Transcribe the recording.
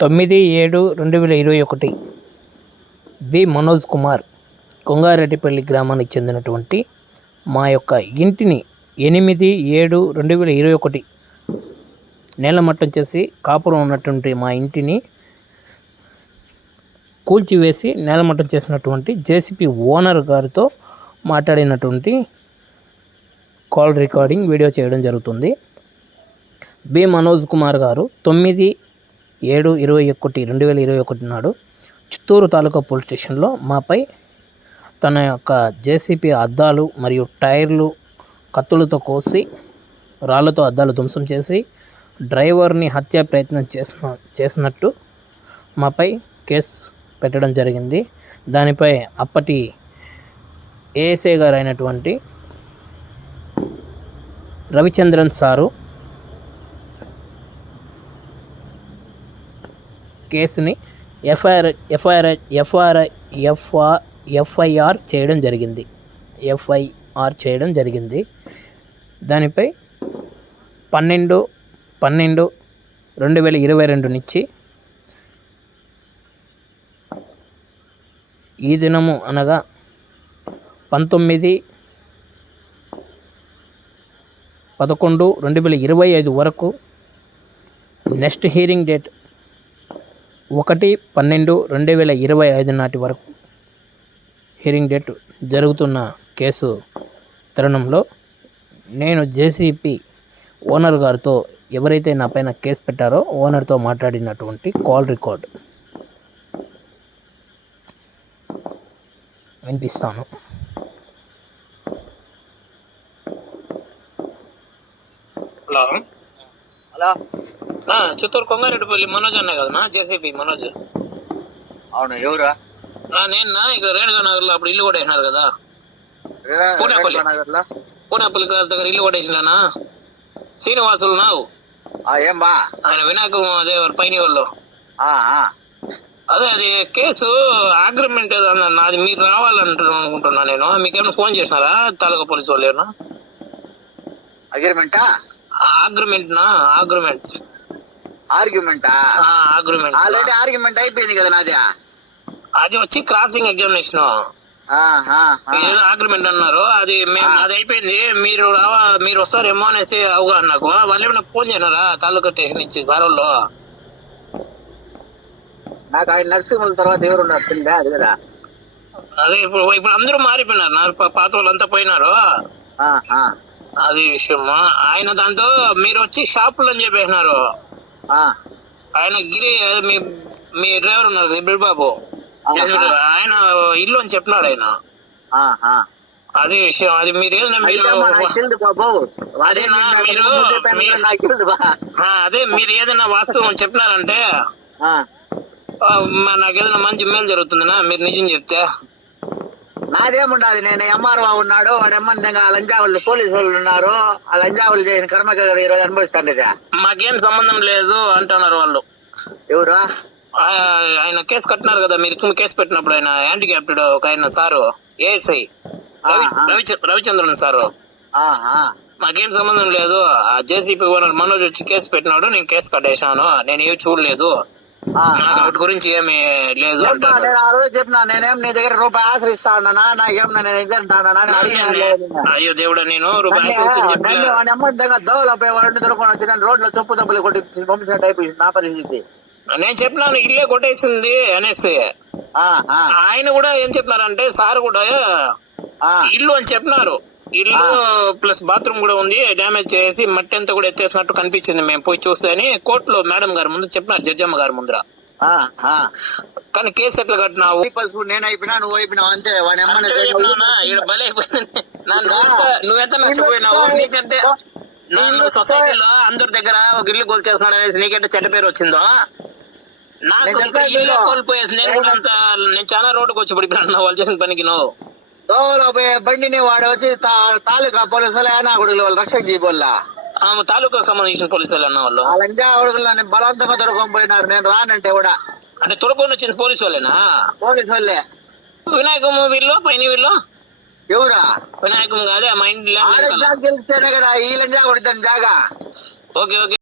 9/7/2021 B Manoj Kumar Kongareddipalli గ్రామానికి చెందినటువంటి మా యొక్క ఇంటిని 8/7/2021 నేలమట్టం చేసి కాపురం ఉన్నటువంటి మా ఇంటిని కూల్చివేసి నేలమట్టం చేసినటువంటి జేసీపీ ఓనర్ గారితో మాట్లాడినటువంటి కాల్ రికార్డింగ్ వీడియో చేయడం జరుగుతుంది. బి మనోజ్ కుమార్ గారు 9/7/2021 నాడు చిత్తూరు తాలూకా పోలీస్ స్టేషన్లో మాపై తన యొక్క జేసీపీ అద్దాలు మరియు టైర్లు కత్తులతో కోసి రాళ్లతో అద్దాలు ధ్వంసం చేసి డ్రైవర్ని హత్యా ప్రయత్నం చేసినట్టు మాపై కేసు పెట్టడం జరిగింది. దానిపై అప్పటి ఏఎస్ఐ గారు అయినటువంటి రవిచంద్రన్ సారు కేసుని ఎఫ్ఐఆర్ చేయడం జరిగింది. దానిపై 12/12/2022 నుంచి ఈ దినము అనగా 19/11/2025 వరకు నెక్స్ట్ హియరింగ్ డేట్ 1/12/2025 నాటి వరకు హియరింగ్ డేట్ జరుగుతున్న కేసు తరుణంలో నేను జేసీపీ ఓనర్ గారితో ఎవరైతే నా పైన కేసు పెట్టారో ఓనర్తో మాట్లాడినటువంటి కాల్ రికార్డ్ వినిపిస్తాను. హలో చిత్తూరు కొంగారెడ్డిపల్లి మనోజ్ అన్నా కదనా? జేసీపీ మనోజ్. అవును, ఎవరు? నేను ఇక్కడ రేణుగా నగర్ లో అప్పుడు ఇల్లు కూడా వేసినారు కదా, పూనాపల్లి దగ్గర ఇల్లు కూడా వేసినానా? శ్రీనివాసులు నావు ఏం బా ఆయన వినాయక దేవర్ పైన వాళ్ళు. అదే అది కేసు అగ్రిమెంట్ నాది, మీరు రావాలనుకుంటున్నా నేను. మీకేమైనా ఫోన్ చేసినారా తాలూకా పోలీసు వాళ్ళు? ఏమన్నా అగ్రిమెంటా? ఆల్రెడీ ఆర్గ్యుమెంట్ అయిపోయింది కదా నాది. అది వచ్చి క్రాసింగ్ ఎగ్జామినేషన్ అగ్రిమెంట్ అన్నారు. అది అది అయిపోయింది. మీరు వస్తారేమో అనేసి అవుగా నాకు వాళ్ళు ఏమైనా ఫోన్ చేయనారా తాలూకా స్టేషన్ నుంచి సార్ వాళ్ళు? నాకు ఆయన నర్సింహుల తర్వాత ఎవరు ఉన్నారు అది కదా. అదే ఇప్పుడు అందరూ మారిపోయినారు, పాత వాళ్ళంతా పోయినారు. అది విషయము. ఆయన దాంతో మీరు వచ్చి షాపులు అని చెప్పేసినారు. ఆయన గిరి మీ డ్రైవర్ ఉన్నారు బిల్బాబు, ఆయన ఇల్లు అని చెప్పినాడు ఆయన. అది విషయం. అది మీరు ఏదైనా అదే మీరు ఏదైనా వాస్తవం చెప్పినారంటే నాకు ఏదైనా మంచి మేలు జరుగుతుందినా మీరు నిజం చెప్తే. నాదేముండదు, నేను ఎంఆర్ఓ ఉన్నాడు, వాడు ఎమ్మంది లంజావులు పోలీసు వాళ్ళు ఉన్నారు. ఆ లంజావులు చేసిన కర్మ కదా ఈరోజు అనుభవిస్తాండి. మాకేం సంబంధం లేదు అంటున్నారు వాళ్ళు. ఎవరు? ఆయన కేసు కట్టినారు కదా, మీరు కేసు పెట్టినప్పుడు ఆయన యాంటిక్యాప్టెడ్ ఒక ఆయన సారు ఏఎస్ఐ రవిచంద్రన్ సారు. మాకేం సంబంధం లేదు. ఆ జేసీపీ ఓనర్ మనోజ్ వచ్చి కేసు పెట్టినాడు, నేను కేసు కట్టేశాను, నేను ఏమి చూడలేదు, వాటి గురించి ఏమి లేదు అంటారు. నేను ఆ రోజు చెప్పినా, నేనేం నీ దగ్గర రూపాయి ఆశ్రయిస్తా ఉన్నానా, నాకేం నేను ఇద్దంటానా? అయ్యో దేవుడా, నేను రూపాయి దోవలపై వాడిని దొరుకుని వచ్చి నేను రోడ్లో తప్పు తప్పులు కొట్టి పంపించినట్టు అయిపోయింది నా పరిస్థితి. నేను చెప్పినాను ఇల్లే కొట్టేసింది అనేసి. ఆయన కూడా ఏం చెప్పినారంటే సార్ కూడా ఇల్లు అని చెప్పినారు. ఇల్లు ప్లస్ బాత్రూమ్ కూడా ఉంది, డ్యామేజ్ చేసి మట్టి అంతా కూడా ఎత్తేసినట్టు కనిపించింది మేము పోయి చూస్తే అని కోర్టులో మేడం గారి ముందు చెప్పినారు, జడ్జమ్మ గారి ముందర. కానీ కేసు ఎట్లా కట్టినావు? నేను అయిపోయినా, నువ్వు అయిపోయినావు అంతే. నువ్వెంత నచ్చిపోయినావు? నీకంటే నన్ను సొసైటీలో అందరి దగ్గర ఒక ఇల్లు కోల్చేస్తున్నాడు అనేసి నీకంటే చెడ్డ పేరు వచ్చిందో, నాకు ఇల్లు కోల్పోయేసి నేను చాలా రోడ్డుకు వచ్చి పడిపోయినా వాళ్ళు చేసిన పనికి. నువ్వు దోవలపై బండిని వాడు వచ్చి తాలూకా పోలీసులు అనాకుడులు వాళ్ళు రక్షణ చేయబోల్లా, తాలూకాకు సంబంధించిన పోలీసులు అన్న వాళ్ళు లంజా అడుగులు బలవంతంగా దొరకొని పోయినారు. నేను రానంటే కూడా అంటే తొడుకొని వచ్చిన పోలీసు వాళ్ళేనా? పోలీసు వాళ్ళే. వినాయకము వీళ్ళు పైన వీళ్ళు ఎవరా? వినాయకం కాదే మా ఇంటి గెలిస్తేనే కదా ఈ లంజా కొడుతాను జాగా. Okay okay.